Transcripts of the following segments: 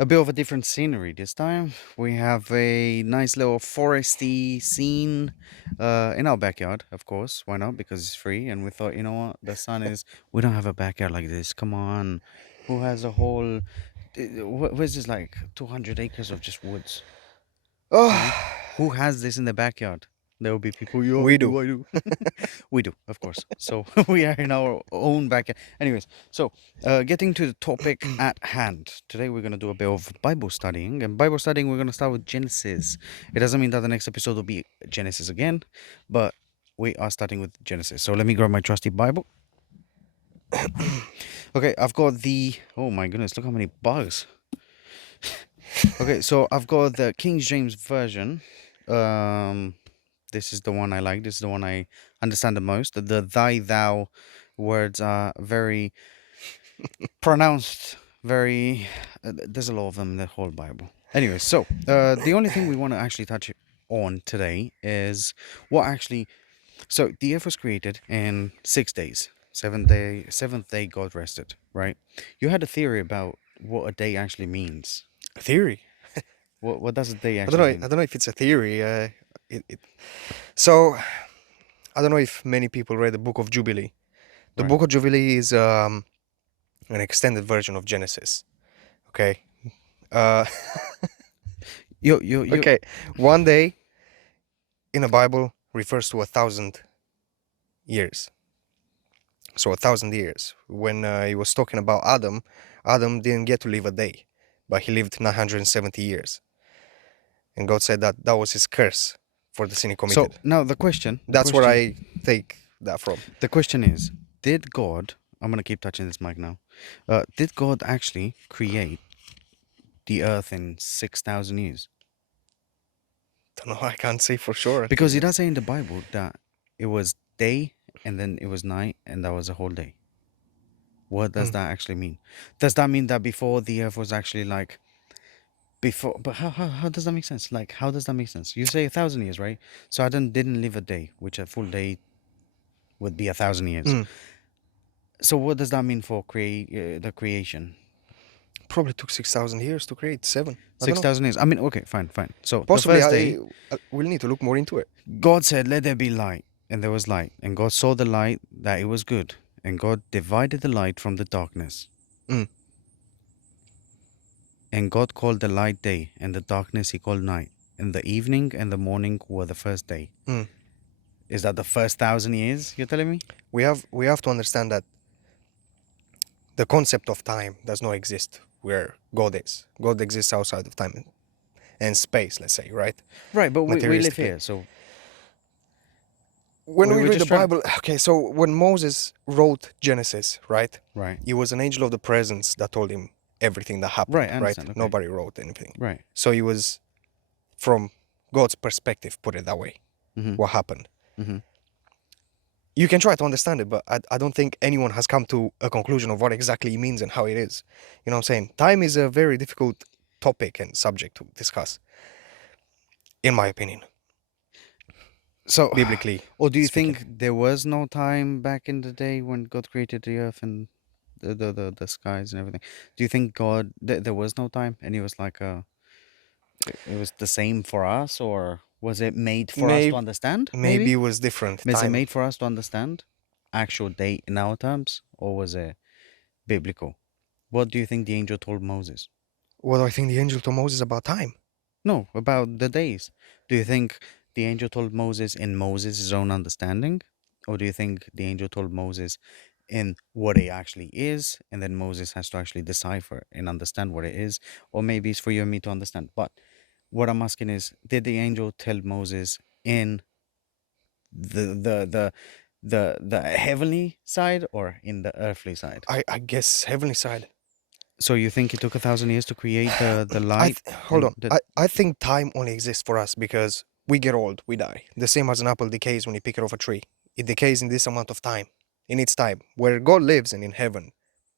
A bit of a different scenery this time. We have a nice little foresty scene in our backyard, of course. Why not? Because it's free. And we thought, you know what? The sun is. We don't have a backyard like this. Come on. Who has a whole. Where's this like 200 acres of just woods? You know? Oh, Who has this in the backyard? There will be people, yeah, we do. I do. We do, of course. So we are in our own backyard. Anyways, so getting to the topic at hand. Today we're going to do a bit of Bible studying. And Bible studying, we're going to start with Genesis. It doesn't mean that the next episode will be Genesis again, but we are starting with Genesis. So let me grab my trusty Bible. Okay, I've got the. Oh my goodness, look how many bugs. Okay, so I've got the King James Version. This is the one I like. This is the one I understand the most. The thy, thou words are very pronounced, very. There's a lot of them in the whole Bible. Anyway, so the only thing we want to actually touch on today is what actually. So the earth was created in 6 days. Seventh day, God rested. Right? You had a theory about what a day actually means. A theory. What does a day I don't actually know. mean? I don't know if it's a theory. So I don't know if many people read the Book of Jubilee. The Right. Book of Jubilee is an extended version of Genesis. Okay. Uh, You. okay. One day in the Bible refers to 1,000 years. So 1,000 years. When he was talking about Adam, Adam didn't get to live a day, but he lived 970 years. And God said that that was his curse for the sin he committed. So now the question. That's where I take that from. The question is, did God? I'm gonna keep touching this mic now. Did God actually create the Earth in 6,000 years? Don't know. I can't say for sure. Because it does say in the Bible that it was day and then it was night and that was a whole day. What does that actually mean? Does that mean that before the Earth was actually like before? But how does that make sense? Like how does that make sense? You say 1,000 years, right? So Adam didn't live a day, which a full day would be 1,000 years. So what does that mean for the creation? Probably took 6,000 years to create 7. 6,000 years. I mean, okay, fine. So Possibly, the first day, we'll need to look more into it. God said, "Let there be light," and there was light. And God saw the light that it was good, and God divided the light from the darkness. Mm. And God called the light day, and the darkness He called night. And the evening and the morning were the first day. Mm. Is that the first 1,000 years? You're telling me? We have to understand that the concept of time does not exist where God is. God exists outside of time and space, let's say, right? Right, but we live Materialistically. here, so When We we were read the just trying- Bible, okay, so when Moses wrote Genesis, right? right, It was an angel of the presence that told him everything that happened, Right, I right? understand, okay. Nobody wrote anything. right. So it was from God's perspective, put it that way, Mhm. what happened. Mhm. You can try to understand it, but I don't think anyone has come to a conclusion of what exactly it means and how it is. You know what I'm saying? Time is a very difficult topic and subject to discuss, in my opinion, So biblically. Or do you speaking. think there was no time back in the day when God created the earth and the skies and everything? Do you think God there was no time and it was like it was the same for us, or was it made for us to understand? Maybe it was different Was it time. made for us to understand actual date in our terms, or was it biblical? What do you think the angel told Moses? What do I think the angel told Moses about time? No, about the days. Do you think the angel told Moses in Moses' own understanding? Or do you think the angel told Moses in what it actually is, and then Moses has to actually decipher and understand what it is? Or maybe it's for you and me to understand. But what I'm asking is, did the angel tell Moses in the heavenly side or in the earthly side? I guess heavenly side. So you think it took 1,000 years to create the light? Hold on. and I think time only exists for us because we get old, we die. The same as an apple decays when you pick it off a tree. It decays in this amount of time. In its time. Where God lives and in heaven,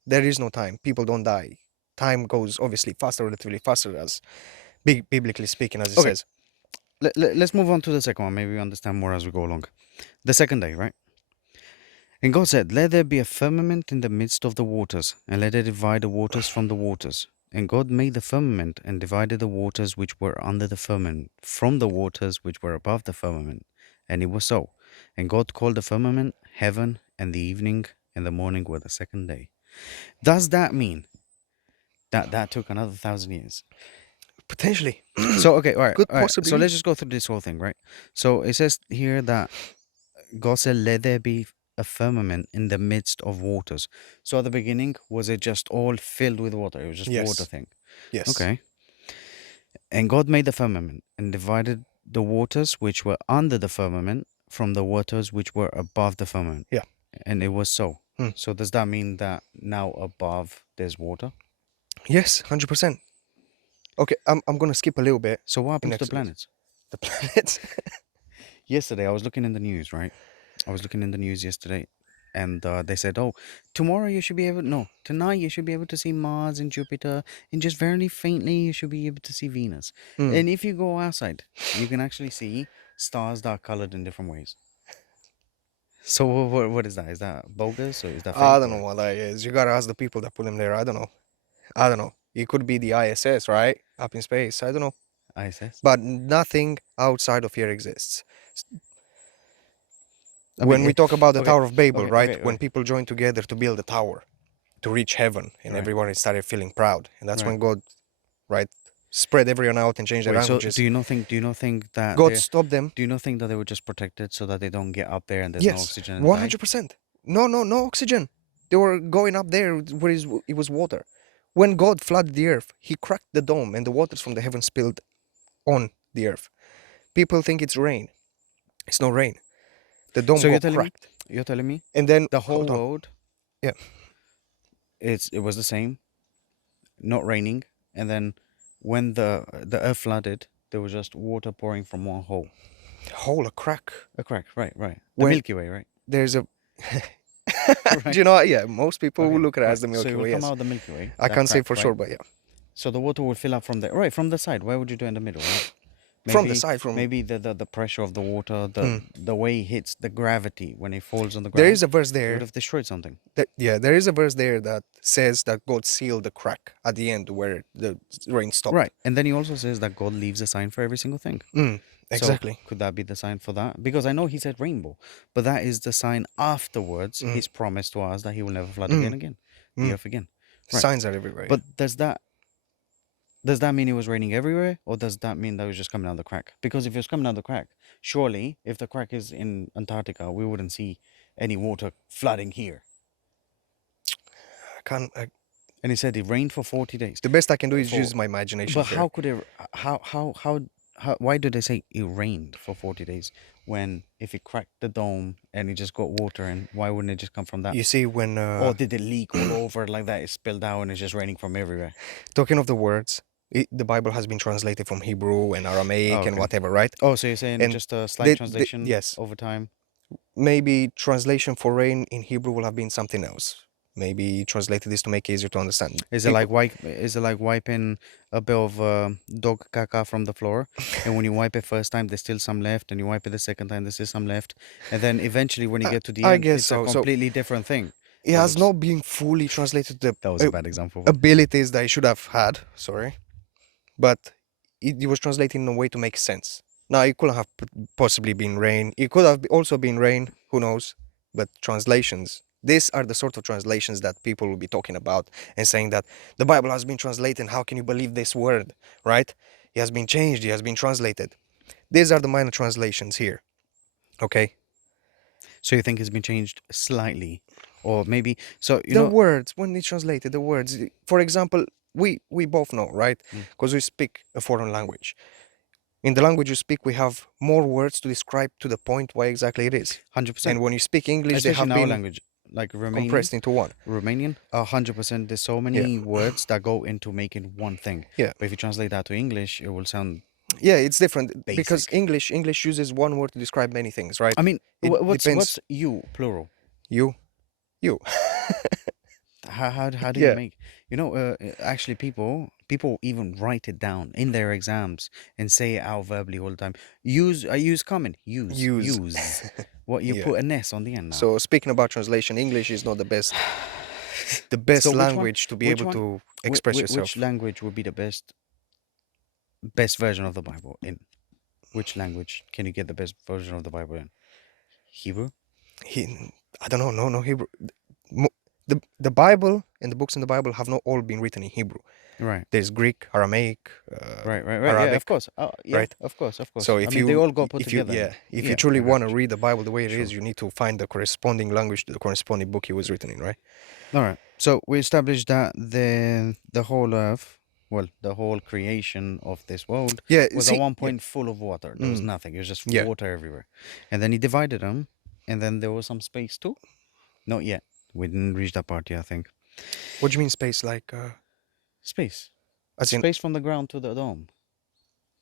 there is no time. People don't die. Time goes obviously faster, relatively faster, as biblically speaking, as it Okay. says. Let's move on to the second one. Maybe we understand more as we go along. The second day, right? And God said, "Let there be a firmament in the midst of the waters, and let it divide the waters from the waters." And God made the firmament and divided the waters which were under the firmament from the waters which were above the firmament. And it was so. And God called the firmament heaven, and the evening and the morning were the second day. Does that mean that that took another 1,000 years? Potentially. So, okay, all right, Could all right. So possibly. let's just go through this whole thing, right? So it says here that God said, let there be a firmament in the midst of waters. So at the beginning, was it just all filled with water? It was just water Yes. thing. Yes. Okay. And God made the firmament and divided the waters which were under the firmament from the waters which were above the firmament. Yeah. And it was so. Hmm. So does that mean that now above there's water? Yes, 100%. Okay, I'm gonna skip a little bit So what in happened to the Exodus. planets? The planets. Yesterday, I was looking in the news, right? I was looking in the news yesterday, and they said, "Oh, tomorrow you should be able. No, tonight you should be able to see Mars and Jupiter, and just very faintly you should be able to see Venus. Hmm. And if you go outside, you can actually see stars that are colored in different ways. So what is that? Is that bogus or is that I fake don't know or what that is. You gotta ask the people that put them there. I don't know. I don't know. It could be the ISS, right? Up in space. I don't know. ISS? But nothing outside of here exists. I mean, When we talk about the okay, Tower of Babel, okay, right? okay, When okay, people joined together to build a tower to reach heaven, and right, everyone started feeling proud, and that's right. when God, right, spread everyone out and changed their Wait, so languages. do you not think that God they stopped them. do you not think that they were just protected so that they don't get up there and there's no Yes, oxygen and die? 100%. No, no, no oxygen. They were going up there where it was water. When God flooded the earth, He cracked the dome, and the waters from the heaven spilled on the earth. People think it's rain. It's not rain. The dome So got cracked. you're telling me And then, the whole hold on. world Yeah. it was the same, not raining, and then when the earth flooded, there was just water pouring from one hole. Hole, a crack. A crack, right, right. The When Milky Way, right? there's a. Do Right. you know what? Yeah, most people will Okay, look at it right. as the So Milky it will Way, come yes. out the Milky Way, I that can't say crack, for right? sure, but yeah. So the water will fill up from there, right? From the side. Why would you do it in the middle, right? From the Maybe side, from. maybe the pressure of the water, Mm. the way it hits the gravity when it falls on the There ground, is a verse it would there. have destroyed something. Yeah, there is a verse there that says that God sealed the crack at the end where the rain stopped. Right. And then he also says that God leaves a sign for every single thing. Mm, So exactly. could that be the sign for that? Because I know he said rainbow, but that is the sign afterwards, Mm, his promise to us that he will never flood mm, the mm. earth again. Right. Signs are everywhere. But does that mean it was raining everywhere, or does that mean that it was just coming out the crack? Because if it was coming out the crack, surely if the crack is in Antarctica, we wouldn't see any water flooding here. I can't. And he said it rained for 40 days. The best I can do is For use my imagination But here. how could it? Why do they say it rained for 40 days when if it cracked the dome and it just got water, and why wouldn't it just come from that? You see, when Or did it leak all over like that? It spilled out and it's just raining from everywhere. talking of the words, the Bible has been translated from Hebrew and Aramaic Oh, and okay. whatever, right? Oh, so you're saying And just a slight they, translation yes, over time? maybe translation for rain in Hebrew will have been something else. Maybe translated this to make it easier to understand. Is it like wiping a bit of dog caca from the floor, and when you wipe it first time, there's still some left, and you wipe it the second time, there's still some left, and then eventually when you get to the I end, guess it's a so. So completely different thing. it It has looks not been fully translated to That was the a bad example. But abilities that it should have had. Sorry, but it was translated in a way to make sense. Now it could have possibly been rain. It could have also been rain. Who knows? But translations. These are the sort of translations that people will be talking about and saying that the Bible has been translated. How can you believe this word? Right? It has been changed. It has been translated. These are the minor translations here. Okay. So you think it's been changed slightly, or maybe so you The know? words when they translated the words. For example, we both know, right? Mm. Because we speak a foreign language. In the language you speak, we have more words to describe to the point why exactly it is. 100%, And when you speak English, they especially have in our been language, like compressed into one. Romanian, 100%. There's so Yeah. many words that go into making one thing. Yeah. But if you translate that to English, it will sound Yeah, it's different because basic. English uses one word to describe many things, right? I mean, It what's depends. you plural? You, you. How do you Yeah. make actually people even write it down in their exams and say it out verbally all the time. I use common Use. use what you Yeah. put an s on the end now. So speaking about translation, English is not the best the best So which one? language to be Which able one? to express Which yourself. language would be the best version of the Bible in? Which language can you get the best version of the Bible in? Hebrew? He, I don't know, no Hebrew. Mo- the Bible and the books in the Bible have not all been written in Hebrew. Right. There's Greek, Aramaic, Right. Yeah, of Arabic, course. Oh, yeah, right? of course, of course. So I mean, they all got put if you together. yeah, if you Yeah, truly I want got to you. read the Bible the way it is, Sure. you need to find the corresponding language to the corresponding book it was written in, right? All right. So we established that the whole earth, well, the whole creation of this world Yeah, was at see, one yeah, point full of water. There was mm, nothing. It was just yeah. water everywhere. And then he divided them, and then there was some space too. Not yet. We didn't reach that part yet, I think. What do you mean space? Like, Space. as in, Space from the ground to the dome.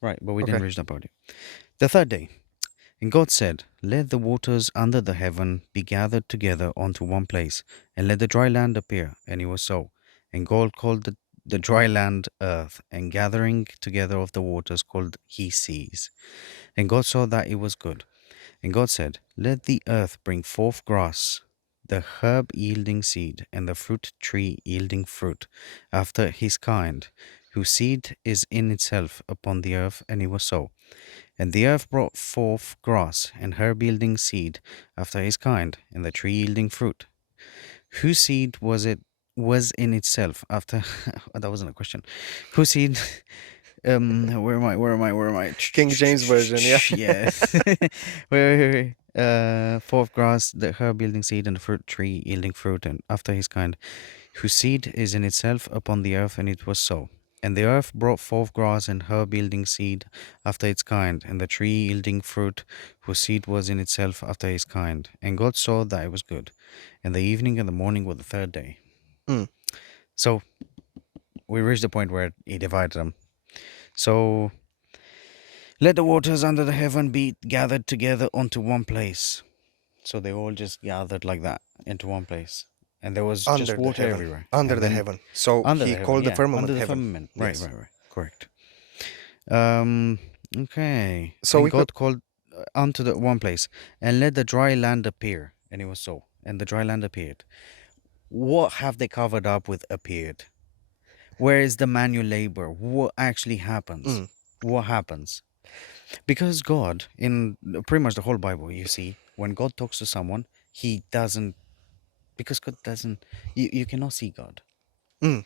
Right, but we didn't okay, reach that part yet. The third day. And God said, let the waters under the heaven be gathered together onto one place, and let the dry land appear. And it was so. And God called the dry land earth, and gathering together of the waters called he seas. And God saw that it was good. And God said, let the earth bring forth grass, the herb yielding seed, and the fruit tree yielding fruit, after his kind, whose seed is in itself upon the earth. And it was so. And the earth brought forth grass, and herb yielding seed after his kind, and the tree yielding fruit. Whose seed was in itself after that wasn't a question. Whose seed where am I? King James version, yeah. Yeah. Wait. Forth grass, the herb yielding seed, and the fruit tree yielding fruit, and after his kind, whose seed is in itself upon the earth, and it was so. And the earth brought forth grass and herb yielding seed after its kind, and the tree yielding fruit, whose seed was in itself after his kind. And God saw that it was good. And the evening and the morning were the third day. Mm, So we reached the point where he divided them. So let the waters under the heaven be gathered together onto one place. So they all just gathered like that into one place. And there was just under the water heaven, everywhere. under And the then heaven. So under the he heaven, called the yeah, under firmament the heaven. firmament. Right, Yes. right, right. Correct. Um, okay. So And we could, God called unto the one place, and let the dry land appear. And it was so. And the dry land appeared. What have they covered up with appeared? Where is the manual labor? What actually happens? mm, What happens? Because God, in pretty much the whole Bible, you see, when God talks to someone, he doesn't, because God doesn't, you cannot see God. mm.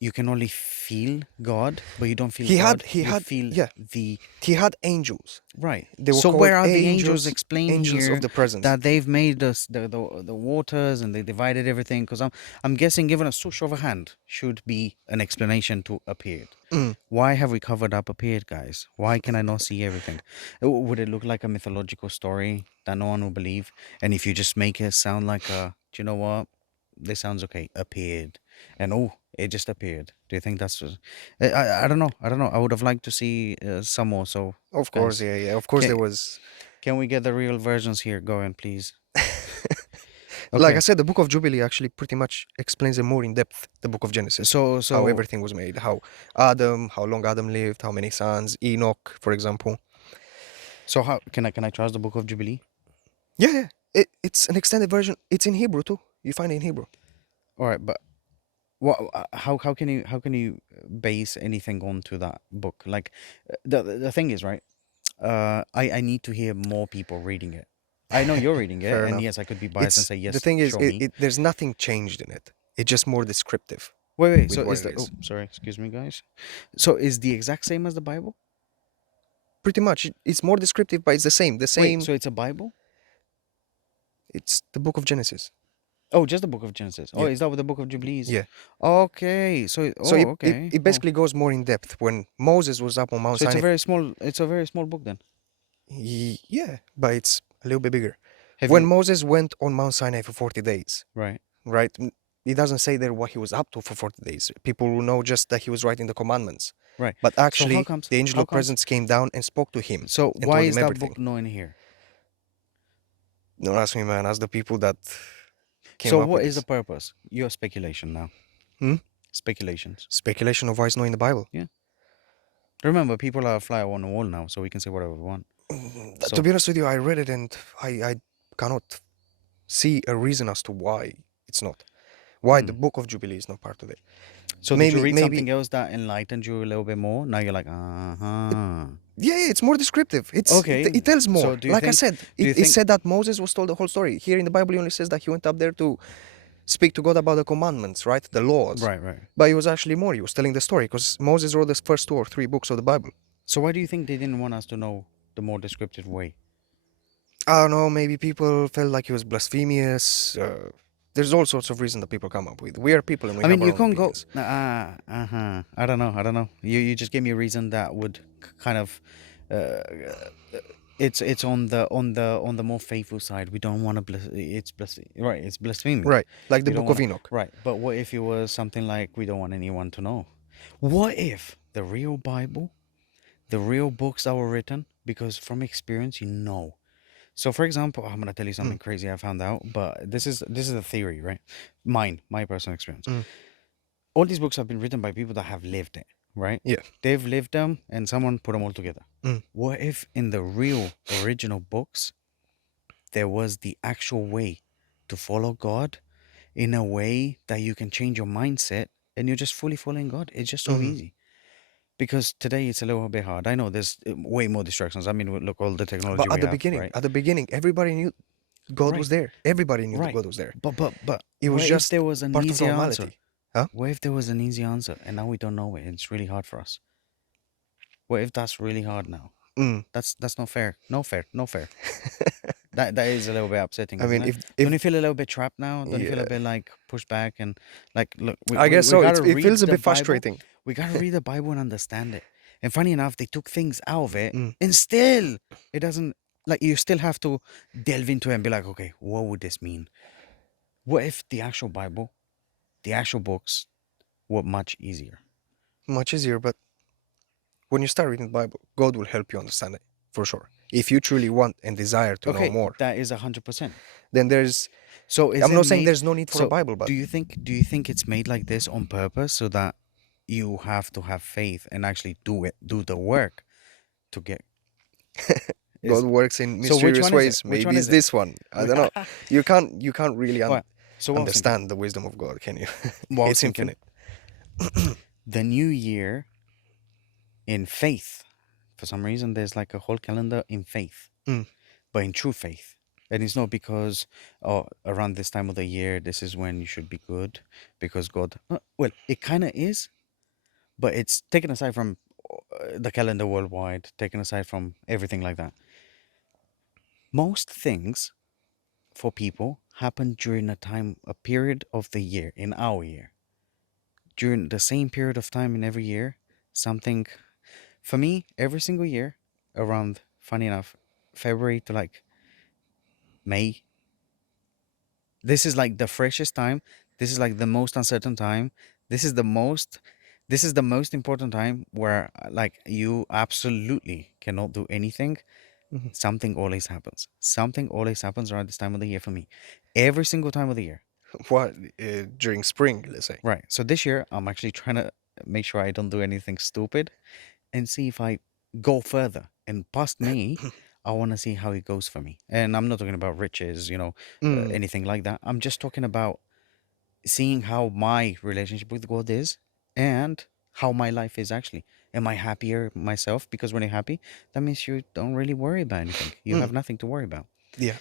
You can only feel God, but you don't feel He had, God. he You had, feel yeah, the he had angels. right. They were So called where are the angels angels, explained angels of here the presence. that they've made us the waters and they divided everything? Because I'm guessing given a swoosh of a hand should be an explanation to appeared. Mm. Why have we covered up appeared, guys? Why can I not see everything? Would it look like a mythological story that no one will believe? And if you just make it sound like a, do you know what? This sounds okay. Appeared, and oh, it just appeared. Do you think that's? I don't know. I don't know. I would have liked to see some more. So, Of course, guys, yeah, yeah. Of course, can there was. can we get the real versions here going, please? Like I Okay. said, the Book of Jubilee actually pretty much explains it more in depth. The Book of Genesis, So how so everything was made, how Adam, how long Adam lived, how many sons, Enoch, for example. so how can I trust the Book of Jubilee? Yeah, yeah. It's an extended version. It's in Hebrew too. You find it in Hebrew. All right, but what? How can you base anything onto that book? Like, the thing is, right? I need to hear more people reading it. I know you're reading it, Fair and enough. yes, I could be biased and It's say the yes, thing is, show me. there's nothing changed in it. It's just more descriptive Wait. with So what is it the is. sorry, excuse me, guys. So is the exact same as the Bible? Pretty much, it's more descriptive, but it's the same. The Wait, same. so it's a Bible? It's the Book of Genesis. Oh, just the Book of Genesis. Oh, Yeah, is that what the Book of Jubilees? yeah. Okay. So So oh, okay. it Oh, basically goes more in depth. When Moses was up on Mount so it's a Sinai, very small. It's a very small book then. yeah, but it's a little bit bigger. Have When you Moses went on Mount Sinai for 40 days, right? right? It doesn't say there what he was up to for 40 days. People will know just that he was writing the commandments. Right. But So how actually, comes? the angel How of comes? presence came down and spoke to him So and why told is him that everything. book not in here? Don't ask me, man. Ask the people that came So up with what is the this. purpose? Your speculation now. Hmm? Speculations. Speculation of why it's not in the Bible. Yeah. Remember, people are fly on the wall now, so we can say whatever we want. To So be honest with you, I read it and I cannot see a reason as to why it's not. Why the book of Jubilee is not part of it? So did you Maybe, read maybe. something else that enlightened you a little bit more? Now you're like, uh-huh. Yeah, it's more descriptive. Okay. It tells more. So do you Like I think said, do you it think said that Moses was told the whole story. Here in the Bible, he only says that he went up there to speak to God about the commandments, right? The laws. right, right. But it was actually more. He was telling the story because Moses wrote the first 2 or 3 books of the Bible. So why do you think they didn't want us to know the more descriptive way? I don't know. Maybe people felt like he was blasphemous. There's all sorts of reasons that people come up with. We are people and we I mean, have our you own can't go. opinions. I don't know. I don't know. You just gave me a reason that would kind of. Uh, it's on the more faithful side. We don't want to. Right. It's blasphemy. Right, like the We don't Book want of to. Enoch. Right. But what if it was something like we don't want anyone to know? What if the real Bible, the real books that were written, because from experience, you know. So, for example, I'm gonna tell you Mm, something crazy I found out, but this is a theory, right? My personal experience. mm, All these books have been written by people that have lived it, right? yeah. They've lived them, and someone put them all together. Mm, What if in the real original books there was the actual way to follow God in a way that you can change your mindset and you're just fully following God? It's just so mhm. easy. Because today it's a little bit hard. I know there's way more distractions. I mean, look all the But technology we have, right? at the beginning, everybody knew God Right, was there. Everybody knew that right. God was there. But It was what if just there was an part of easy answer? normality. Huh? What if there was an easy answer and now we don't know it and it's really hard for us? What if that's really hard now? Mm. That's not fair. No fair. No fair. That is a little bit upsetting, I isn't mean, it? Don't you feel a little bit trapped now? Don't you feel a yeah, bit like pushed back and like look, we, I we, guess we so. gotta It read feels a the bit Bible. frustrating. We gotta read the Bible and understand it. And funny enough, they took things out of it Mm. and still it doesn't like you still have to delve into it and be like, okay, what would this mean? What if the actual Bible, the actual books were much easier? Much easier, but when you start reading the Bible, God will help you understand it for sure. If you truly want and desire to know Okay, more, that is 100%. then there's. So is I'm it not saying made? there's no need for a So Bible, but do you think it's made like this on purpose so that you have to have faith and actually do the work to get God is works in so which mysterious one is it? ways. Which Maybe one it's is it? this one. I don't know. You can't really What? So what I was thinking. understand the wisdom of God, can you? What I was It's thinking. infinite. The new year in faith. For some reason, there's like a whole calendar in faith, Mm. but in true faith. And it's not because around this time of the year, this is when you should be good, because God. Well, it kind of is, but it's taken aside from the calendar worldwide, taken aside from everything like that. Most things for people happen during a period of the year, in our year. During the same period of time in every year, something, for me, every single year, around, funny enough, February to like May, this is like the freshest time. This is like the most uncertain time. This is the most this is the most important time where like you absolutely cannot do anything. Mhm. Something always happens. Something always happens around this time of the year for me. Every single time of the year. What during spring, let's say. Right. So this year, I'm actually trying to make sure I don't do anything stupid and see if I go further. And past me, I want to see how it goes for me. And I'm not talking about riches, Mm. anything like that. I'm just talking about seeing how my relationship with God is and how my life is actually. Am I happier myself? Because when you're happy, that means you don't really worry about anything. You Mm. have nothing to worry about. Yeah.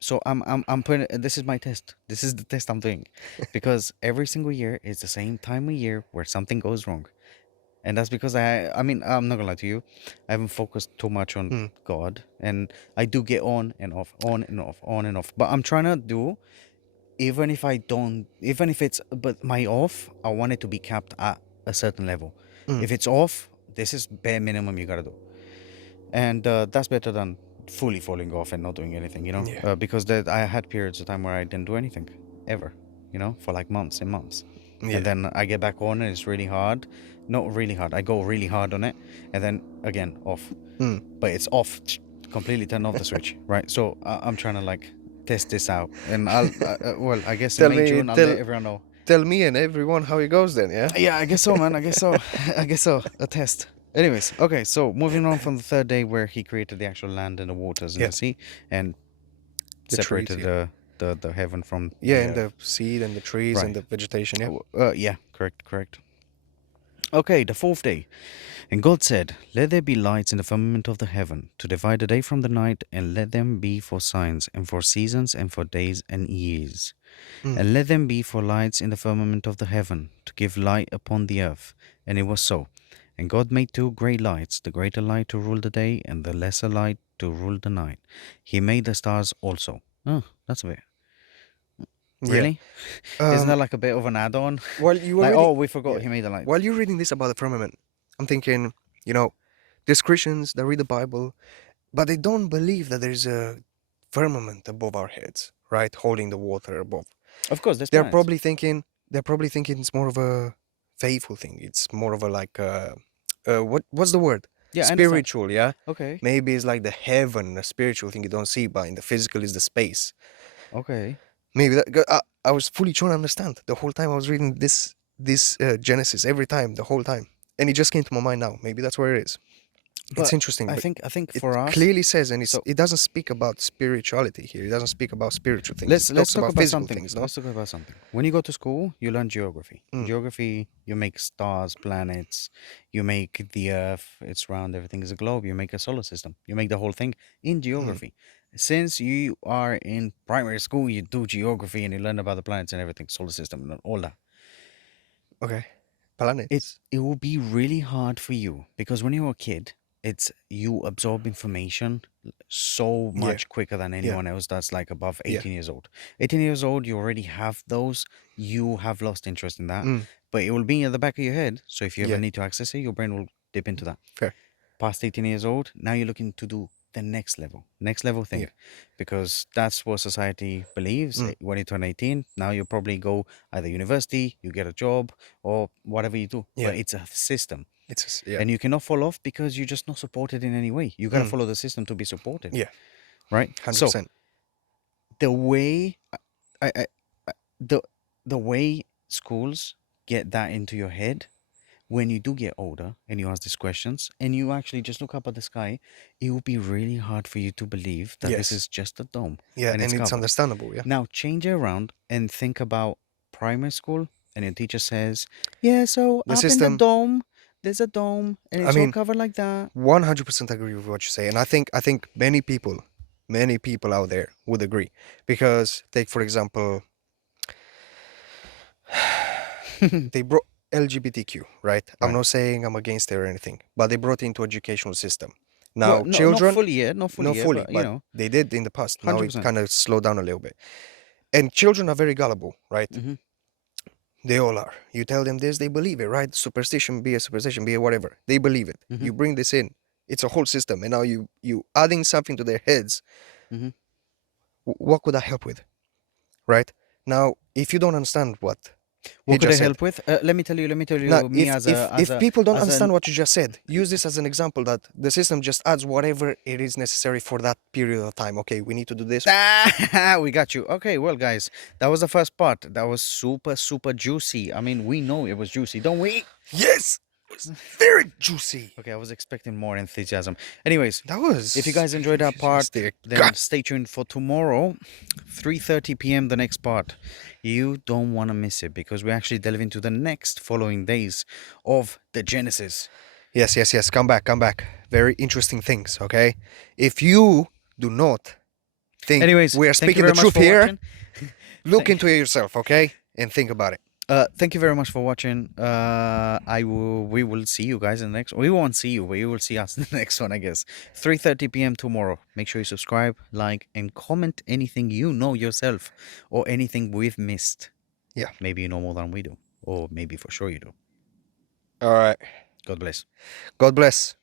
So I'm putting this is my test. This is the test I'm doing, because every single year is the same time of year where something goes wrong, and that's because I mean I'm not gonna lie to you, I haven't focused too much on Mm. God, and I do get on and off, on and off, on and off. But I'm trying to do, even if I don't, even if it's, but my off, I want it to be capped at a certain level. Mm. If it's off, this is bare minimum you gotta do, and that's better than fully falling off and not doing anything, Yeah. because I had periods of time where I didn't do anything ever, for like months and months, and Yeah. then I get back on and it's really hard. Not really hard, I go really hard on it, and then again off. Mm. But it's off, completely turn off the switch, right? So I'm trying to like test this out, and well, I guess in Tell May, me, June, I'll let everyone know. tell me and everyone how it goes then. Yeah. Yeah, I guess so, man. I guess so. I guess so. A test. Anyways, okay, so moving on from the third day where he created the actual land and the waters and Yeah. the sea and The trees. separated Yeah. the heaven from Yeah, the and earth. the seed and the trees and Right. the vegetation. Yeah. Yeah, correct, correct. Okay, the fourth day. And God said, let there be lights in the firmament of the heaven, to divide the day from the night, and let them be for signs, and for seasons, and for days and years. Mm. And let them be for lights in the firmament of the heaven, to give light upon the earth. And it was so. And God made two great lights, the greater light to rule the day, and the lesser light to rule the night. He made the stars also. Oh, that's a bit. Yeah. Really? Isn't Um. that like a bit of an add on? While you were Like, reading, oh, we forgot yeah, he made the while lights. you're reading this about the firmament, I'm thinking, you know, there's Christians that read the Bible, but they don't believe that there's a firmament above our heads, right, holding the water above. Of course, there's They're planets. probably thinking, they're probably thinking it's more of a faithful thing. It's more of a like, what's the word? Yeah, I understand. Spiritual, yeah. Okay, Maybe it's like the heaven, a spiritual thing you don't see, but in the physical is the space. okay. Maybe that. I was fully trying to understand the whole time I was reading this Genesis every time, the whole time, and it just came to my mind now. Maybe that's where it is. It's But interesting, but I think it for us, clearly says, and so it doesn't speak about spirituality here. It doesn't speak about spiritual things. It let's talks talk about about physical something. things, no? Let's talk about something. When you go to school, you learn geography. In Mm, geography, you make stars, planets. You make the Earth. It's round. Everything is a globe. You make a solar system. You make the whole thing in mm, geography. Since you are in primary school, you do geography and you learn about the planets and everything, solar system and all that. okay, it planets. it will be really hard for you because when you're a kid, it's you absorb information so Yeah, much quicker than yeah, anyone else that's like above yeah. 18 years old. 18 years old, you already have those. You have lost interest in that, Mm, but it will be in the back of your head. So if you ever yeah, need to access it, your brain will dip into that. fair. Past 18 years old, now you're looking to do the next level Yeah, thing, because that's what society believes. mm, When you turn 18, now you probably go either university, you get a job, or whatever you do. yeah. But it's a system, Yeah, and you cannot fall off because you're just not supported in any way. You got to mm, follow the system to be supported, yeah, right? So 100%. the way I the the way schools get that into your head, when you do get older and you ask these questions and you actually just look up at the sky, it will be really hard for you to believe that this Yes, is just a dome yeah, and it's and it's covered. understandable. Yeah, Now change it around and think about primary school, and your teacher says, yeah, so the up in the system. dome, there's a dome and I it's all mean, covered like that. 100% agree with what you say, and I think many people out there would agree, because take for example, they brought LGBTQ, right? I'm Right. not saying I'm against it or anything, but they brought it into educational system. Well, Now no, not children, fully yet, not fully not yet, fully, but but they did in the past. Now it 100%. kind of slowed down a little bit. And children are very gullible, right? Mm-hmm. They all are. You tell them this, they believe it, right? Superstition, be a whatever. They believe it. Mm-hmm. You bring this in, it's a whole system, and now you adding something to their heads. Mm-hmm. What could I help with, right? Now, if you don't understand what he What could I just said, help with? Let me tell you. Let me tell now you. Me if as if a as if a people don't as an understand what you just said, use this as an example that the system just adds whatever it is necessary for that period of time. Okay, we need to do this. Ah, we got you. Okay, well, guys, that was the first part. That was super, super juicy. I mean, we know it was juicy, don't we? Yes, it was very juicy. Okay, I was expecting more enthusiasm. Anyways, That if you was guys very enjoyed that part, enthusiastic. then stay tuned for tomorrow, 3:30 p.m. the next part. You don't want to miss it because we actually delve into the next following days of the Genesis. Yes, yes, yes. Come back, come back. Very interesting things. Okay, if you do not think Anyways, we are thank you speaking the very much truth for here, watching. look into it yourself. Okay, and think about it. Thank you very much for watching. We will see you guys in the next. We won't see you, but you will see us in the next one, I guess. 3:30 p.m. tomorrow. Make sure you subscribe, like, and comment anything you know yourself, or anything we've missed. Yeah. Maybe you know more than we do, or maybe for sure you do. All right. God bless. God bless.